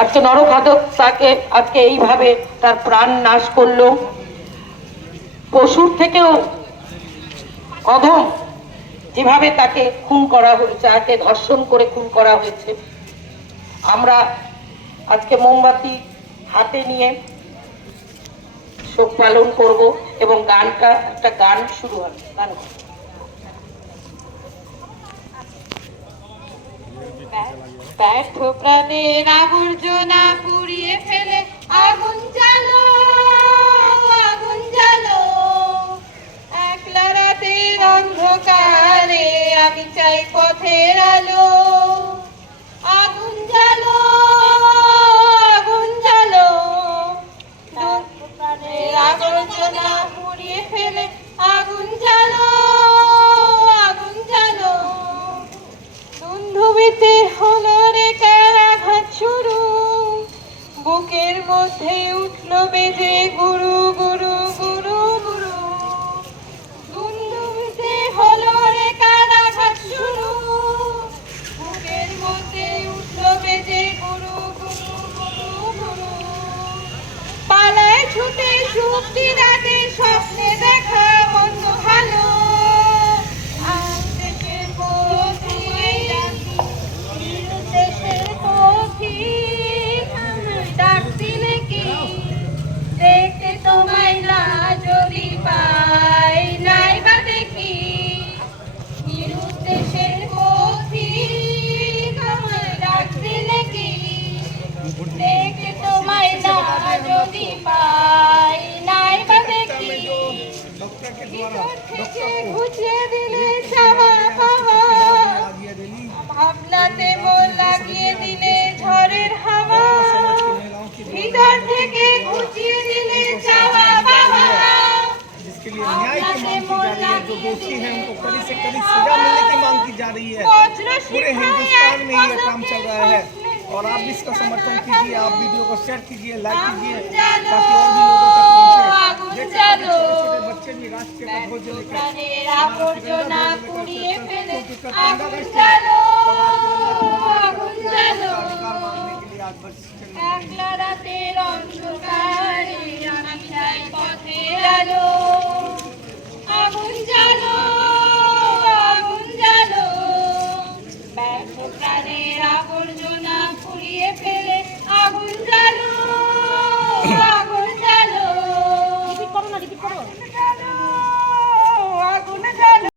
আজকে নরঘাতক তাকে আজকে এইভাবে তার প্রাণ নাশ করলো। পশুর থেকেও অধম যেভাবে তাকে খুন করা হয়েছে, তাকে ধর্ষণ করে খুন করা হয়েছে। আমরা আজকে মোমবাতি হাতে নিয়ে শোক পালন করব এবং একটা গান শুরু হবে। গান ব্যর্থ প্রাণের আবর্জনা পুড়িয়ে ফেলে আগুন জ্বালো, আগুন জ্বালো। একলা রাতের অন্ধকারে আমি চাই পথের আলো। আগুন জ্বালো, আগুন জ্বালো। ব্যর্থ প্রাণের আবর্জনা পুড়িয়ে ফেলে আগুন জ্বালো, আগুন জ্বালো। বন্ধুবিতে হলো রে কারাঘাত শুরু, বুকের মধ্যে উঠলো বেজে গুরু গুরু গুরু গুরু। বন্ধুবিতে হলো রে কারাঘাত শুরু, বুকের মধ্যে উঠলো বেজে গুরু গুরু গুরু গুরু। পালায় ছুটে সুপ্তি রাতে স্বপ্নে দেখা মন্দ ভালো। দেখতে তোমায় না যদি পাই নাই বা দেখি, নিরুদ্দেশের পথিক আমায় ডাকতে নাকি। দেখতে তোমায় না যদি পাই নাই বা দেখি, ভিতর থেকে ঘুচিয়ে দিলে চাওয়া পাওয়া। ভাবনাতে মন লাগিয়ে দিলে ঝড়ের হাওয়া, ভিতর থেকে ঘুচিয়ে দিলে চাওয়া পাওয়া। जिसके लिए न्याय की मांग की जा रही है, जो दोषी हैं उनको कड़ी से कड़ी सजा मिलने की मांग की जा रही है। पूरे हिंदुस्तान में ये काम चल रहा है और आप भी इसका समर्थन कीजिए, आप वीडियो को शेयर कीजिए, लाइक कीजिए ताकि और भी लोगों तक पहुंचे। छोटे बच्चे भी राष्ट्र के ध्वज लेकर